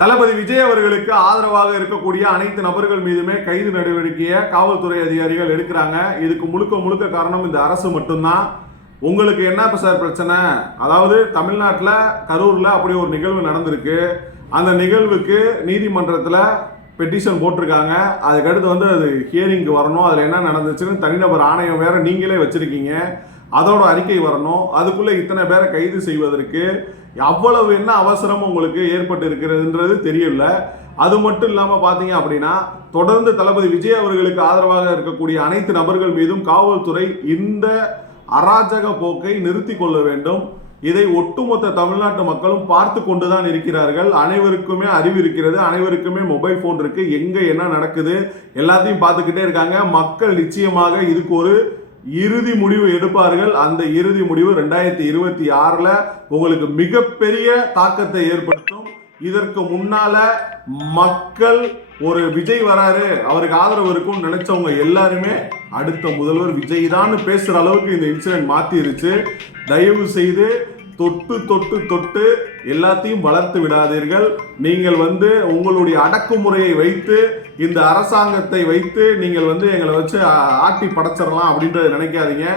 தளபதி விஜய் அவர்களுக்கு ஆதரவாக இருக்கக்கூடிய அனைத்து நபர்கள் மீதுமே கைது நடவடிக்கையை காவல்துறை அதிகாரிகள் எடுக்கிறாங்க. இதுக்கு முழுக்க முழுக்க காரணம் இந்த அரசு மட்டும்தான். உங்களுக்கு என்ன சார் பிரச்சனை? அதாவது தமிழ்நாட்டில் கரூரில் அப்படி ஒரு நிகழ்வு நடந்திருக்கு. அந்த நிகழ்வுக்கு நீதிமன்றத்தில் பெட்டிஷன் போட்டிருக்காங்க. அதுக்கடுத்து அது ஹியரிங்க்கு வரணும். அதில் என்ன நடந்துச்சுன்னு தனிநபர் ஆணையம் வேற நீங்களே வச்சிருக்கீங்க. அதோட அறிக்கை வரணும். அதுக்குள்ள இத்தனை பேரை கைது செய்வதற்கு அவ்வளவு என்ன அவசரம் உங்களுக்கு ஏற்பட்டு இருக்கிறதுன்றது தெரியல. அது மட்டும் இல்லாமல் பார்த்தீங்க அப்படின்னா தொடர்ந்து தளபதி விஜய் அவர்களுக்கு ஆதரவாக இருக்கக்கூடிய அனைத்து நபர்கள் மீதும் காவல்துறை இந்த அராஜக போக்கை நிறுத்தி கொள்ள வேண்டும். இதை ஒட்டுமொத்த தமிழ்நாட்டு மக்களும் பார்த்து கொண்டுதான் இருக்கிறார்கள். அனைவருக்குமே அறிவு இருக்கிறது, அனைவருக்குமே மொபைல் போன் இருக்கு. எங்க என்ன நடக்குது எல்லாத்தையும் பார்த்துக்கிட்டே இருக்காங்க. மக்கள் நிச்சயமாக இதுக்கு ஒரு இறுதி முடிவு எடுப்பார்கள். அந்த இறுதி முடிவு 2026 உங்களுக்கு மிகப்பெரிய தாக்கத்தை ஏற்படுத்தும். இதற்கு முன்னால மக்கள் ஒரு விஜய் வராரு, அவருக்கு ஆதரவு இருக்கும் நினைச்சவங்க எல்லாருமே அடுத்த முதல்வர் விஜய் தான் பேசுற அளவுக்கு இந்த இன்சிடென்ட் மாத்திருச்சு. தயவு செய்து தொட்டு தொட்டு தொட்டு எல்லாத்தையும் வளர்த்து விடாதீர்கள். நீங்கள் உங்களுடைய அடக்குமுறையை வைத்து இந்த அரசாங்கத்தை வைத்து நீங்கள் எங்களை வச்சு ஆட்டி படைச்சிடலாம் அப்படின்றத நினைக்காதீங்க.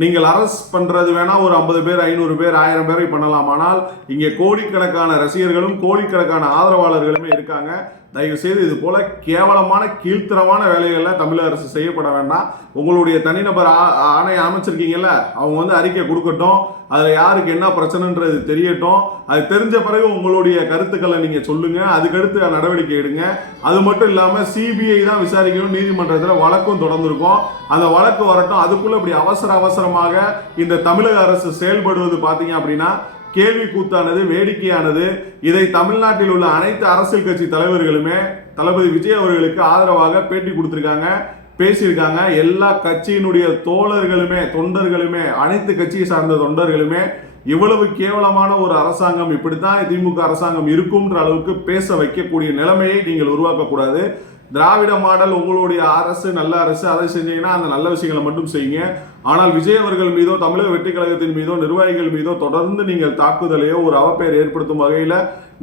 நீங்கள் அரஸ்ட் பண்றது வேணா ஒரு 50 பேர் 500 பேர் 1000 பேரை பண்ணலாம். ஆனால் இங்கே கோடிக்கணக்கான ரசிகர்களும் கோடிக்கணக்கான ஆதரவாளர்களுமே இருக்காங்க. தயவு செய்து இது போல கேவலமான கீழ்த்தரமான வேலைகள்ல தமிழக அரசு செய்யப்பட வேண்டாம். உங்களுடைய தனிநபர் ஆணையம் அமைச்சிருக்கீங்கல்ல, அவங்க அறிக்கை கொடுக்கட்டும். அதுல யாருக்கு என்ன பிரச்சனைன்றது தெரியட்டும். அது தெரிஞ்ச பிறகு உங்களுடைய கருத்துக்களை நீங்க சொல்லுங்க. அதுக்கடுத்து நடவடிக்கை எடுங்க. அது மட்டும் இல்லாம சிபிஐ தான் விசாரிக்கணும். நீதிமன்றத்தில் வழக்கும் தொடர்ந்துருக்கும். அந்த வழக்கு வரட்டும். அதுக்குள்ள இப்படி அவசரமாக இந்த தமிழக அரசு செயல்படுவது பாத்தீங்க அப்படின்னா கேள்வி கூத்தானது, வேடிக்கையானது. இதை தமிழ்நாட்டில் உள்ள அனைத்து அரசியல் கட்சி தலைவர்களுமே தளபதி விஜய் அவர்களுக்கு ஆதரவாக பேட்டி கொடுத்திருக்காங்க, பேசியிருக்காங்க. எல்லா கட்சியினுடைய தோழர்களுமே தொண்டர்களுமே அனைத்து கட்சியை சார்ந்த தொண்டர்களுமே இவ்வளவு கேவலமான ஒரு அரசாங்கம், இப்படித்தான் திமுக அரசாங்கம் இருக்கும்ன்ற அளவுக்கு பேச வைக்கக்கூடிய நிலைமையை நீங்கள் உருவாக்கக்கூடாது. திராவிட மாடல் உங்களுடைய அரசு நல்ல அரசு, அதை செஞ்சீங்கன்னா அந்த நல்ல விஷயங்களை மட்டும் செய்யுங்க. ஆனால் விஜய் அவர்கள் மீதோ தமிழக வெற்றி கழகத்தின் மீதோ நிர்வாகிகள் மீதோ தொடர்ந்து நீங்கள் தாக்குதலையோ ஒரு அவப்பெயர் ஏற்படுத்தும் வகையில்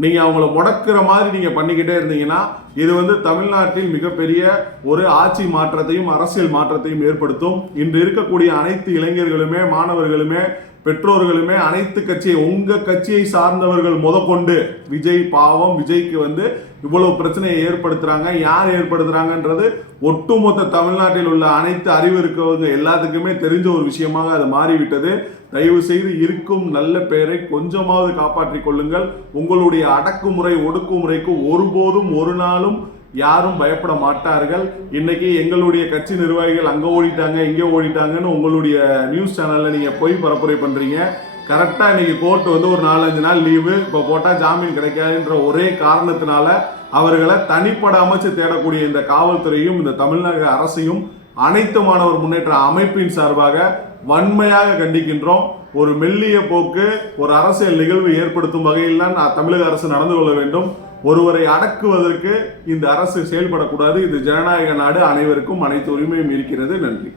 நீங்க அவங்கள முடக்கிற மாதிரி நீங்க பண்ணிக்கிட்டே இருந்தீங்கன்னா இது தமிழ்நாட்டில் மிகப்பெரிய ஒரு ஆட்சி மாற்றத்தையும் அரசியல் மாற்றத்தையும் ஏற்படுத்தும். இன்று இருக்கக்கூடிய அனைத்து இளைஞர்களுமே மாணவர்களுமே பெற்றோர்களுமே அனைத்து கட்சியை உங்க கட்சியை சார்ந்தவர்கள் முதற்கொண்டு விஜய் பாவம், விஜய்க்கு இவ்வளவு பிரச்சனையை ஏற்படுத்துறாங்க. யார் ஏற்படுத்துறாங்கன்றது ஒட்டுமொத்த தமிழ்நாட்டில் உள்ள அனைத்து அறிவு இருக்கவங்க எல்லாத்துக்குமே தெரிஞ்ச ஒரு விஷயமாக அது மாறிவிட்டது. தயவு செய்து இருக்கும் நல்ல பெயரை கொஞ்சமாவது காப்பாற்றிக் கொள்ளுங்கள். உங்களுடைய அடக்குமுறை ஒடுக்குமுறைக்கு ஒருபோதும் ஒரு நாளும் யாரும் பயப்பட மாட்டார்கள். இன்னைக்கு எங்களுடைய கட்சி நிர்வாகிகள் அங்க ஓடிட்டாங்க இங்க ஓடிட்டாங்கன்னு உங்களுடைய நியூஸ் சேனல்ல நீங்க போய் பரப்புரை பண்றீங்க. கரெக்டா இன்னைக்கு கோர்ட் ஒரு 4-5 நாள் லீவு, இப்ப போட்டா ஜாமீன் கிடைக்காதுன்ற ஒரே காரணத்தினால அவர்களை தனிப்பட அமைச்சு தேடக்கூடிய இந்த காவல்துறையும் இந்த தமிழக அரசையும் அனைத்து மாணவர் முன்னேற்ற அமைப்பின் சார்பாக வன்மையாக கண்டிக்கின்றோம். ஒரு மெல்லிய போக்கு ஒரு அரசியல் நிகழ்வு ஏற்படுத்தும் வகையில் தான் தமிழக அரசு நடந்து கொள்ள வேண்டும். ஒருவரை அடக்குவதற்கு இந்த அரசு செயல்படக்கூடாது. இது ஜனநாயக நாடு, அனைவருக்கும் அனைத்து உரிமையும் இருக்கிறது. நன்றி.